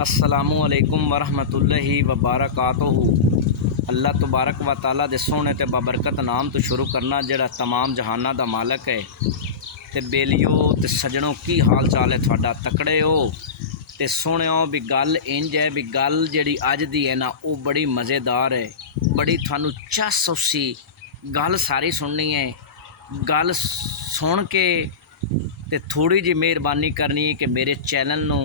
अस्सलामुअलैकुम वरहमतुल्लाहि वबरकातुहू। अल्लाह तबारक व तआला दे सोहणे ते बाबरकत नाम तो शुरू करना जिहड़ा तमाम जहाना दा मालक है। ते बेलियो ते सजणों की हाल चाल है तुहाडा? तकड़े हो ते सोहणिओ भी गल इंज है भी गल जिहड़ी अज दी है ना वो बड़ी मज़ेदार है, बड़ी थानू चस उसी गल सारी सुननी है। गल सुन के ते थोड़ी जी मेहरबानी करनी है कि मेरे चैनल नू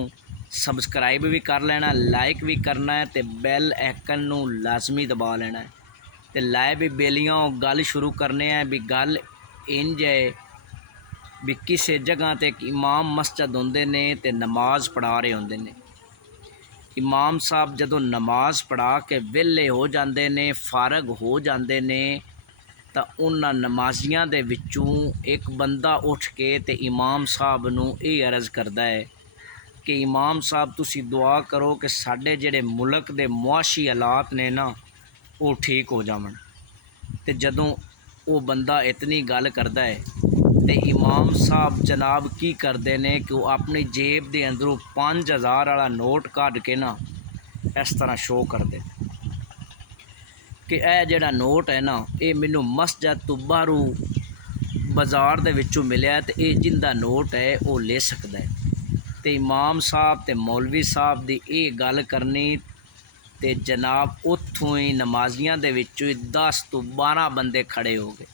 सबसक्राइब भी कर लेना, लाइक भी करना है ते बैल आइकन नू लाजमी दबा लेना है। ते लाए भी बेलियों गल शुरू करने हैं भी गल इंज है भी किसी जगह ते इमाम मस्जिद होंदे ने ते नमाज पढ़ा रहे होंदे ने। इमाम साहब जदों नमाज पढ़ा के वेले हो जाते ने, फारग हो जाते ने, तो उन्हां नमाजियां दे विचों एक बंदा उठ के ते इमाम साहब नू ये अर्ज़ करदा है कि इमाम साहब तुसी दुआ करो कि साडे जिहड़े मुल्क दे मुआशी हालात ने ना वो ठीक हो जावन। ते जदों वो बंदा इतनी गल करदा है ते इमाम साहब जनाब की करते ने कि वो अपनी जेब के अंदरों 5000 वाला नोट कढ़ के ना इस तरह शो करते कि यह जिहड़ा नोट है ना ये मैनू मस्जिद तो बाहरों बाज़ार दे विचों मिलिया ते ये जिंदा नोट है वो ले सकता है। तो इमाम साहब ते मौलवी साहब की ये गल करनी ते जनाब उत्थों ही नमाजियां दे विचों 10 तो 12 बंदे खड़े हो गए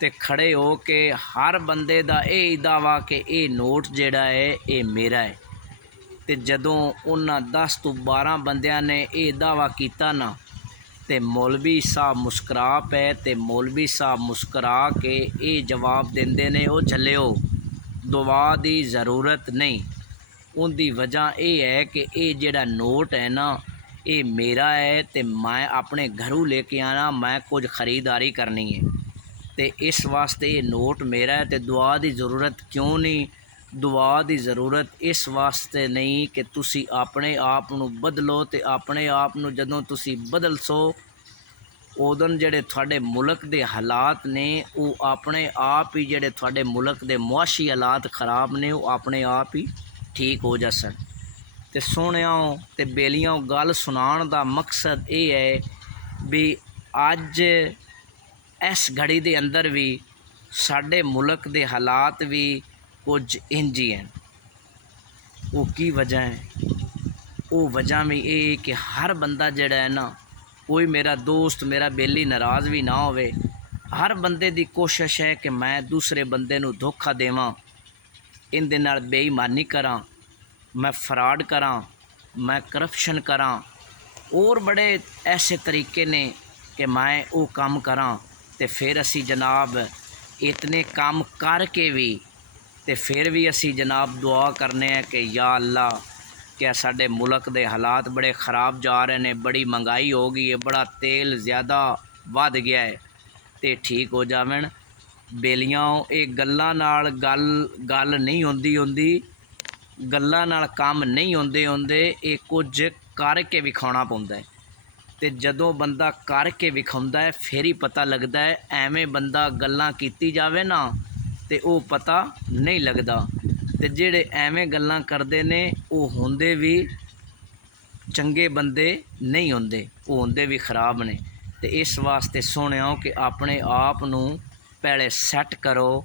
ते खड़े हो के हर बंदे दा ये दावा कि ये नोट जिहड़ा है ये मेरा है। ते जदों उन्हां 10 तो 12 बंदियां ने ये दावा कीता ना ते मौलवी साहब मुस्करा पे ते मौलवी साहब मुस्करा के ये जवाब देंदे ने ओ झल्लिओ दुआ की ज़रूरत नहीं। उनकी वजह यह है कि ये जिहड़ा नोट है ना ये मेरा है ते मैं अपने घरों लेके आना, मैं कुछ ख़रीदारी करनी है ते इस वास्ते ये नोट मेरा है। ते दुआ की ज़रूरत क्यों नहीं? दुआ की ज़रूरत इस वास्ते नहीं कि तुसी अपने आप नू बदलो ते अपने आप नू जदों तुसी बदलसो उदों जिहड़े तुहाडे मुल्क दे हालात ने वो अपने आप ही जिहड़े तुहाडे मुल्क दे मुआशी हालात खराब ने वो अपने आप ही ठीक हो जासन। ते सोहणिओ ते बेलियों गल सुनाण दा मकसद ये है भी अज इस घड़ी दे अंदर भी साडे मुल्क दे हालात भी कुछ इंज ही हैं। वो की वजह है? वो वजह भी ये कि हर बंदा जिहड़ा है ना कोई मेरा दोस्त मेरा बेली नाराज़ भी ना होवे, हर बंदे दी कोशिश है कि मैं दूसरे बंदे नू धोखा देवां, इहदे नाल बेईमानी करां, मैं फ्रॉड करां, मैं करप्शन करां, और बड़े ऐसे तरीके ने कि मैं वो काम करां। ते फिर असी जनाब इतने काम करके भी ते फिर भी असी जनाब दुआ करने हैं कि या अल्लाह क्या साडे मुल्क दे हालात बड़े ख़राब जा रहे हैं, बड़ी महंगाई हो गई है, बड़ा तेल ज़्यादा वध गया है ते ठीक हो जावन। बेलियां ये गल्लां नाल गल नहीं होंदी, गल्लां नाल काम नहीं होंदे, ये कुछ करके विखाना पौंदा है। ते जदों बंदा करके विखाउंदा है फिर ही पता लगता है। एवें बंदा गल्लां कीती जावे ना ते वो पता नहीं लगता। ते जिहड़े एवें गल्लां करदे ने वो होंदे भी चंगे बंदे नहीं होंदे, वो होंदे भी खराब ने। ते इस वास्ते सोहणिओ कि अपने आप नू पहले सैट करो,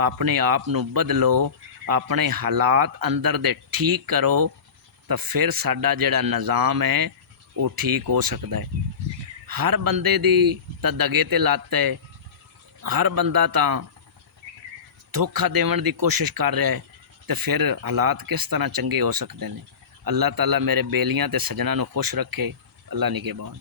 अपने आप नू बदलो, अपने हालात अंदर दे ठीक करो, तो फिर साडा जिहड़ा निज़ाम है वो ठीक हो सकता है। हर बंदे दी तां दगे ते लत्त है, हर बंदा तां धोखा देवन की कोशिश कर रहा है, तो फिर हालात किस तरह चंगे हो सकते हैं? अल्लाह ताला मेरे बेलियां ते सजना नू खुश रखे। अल्लाह निगहबान।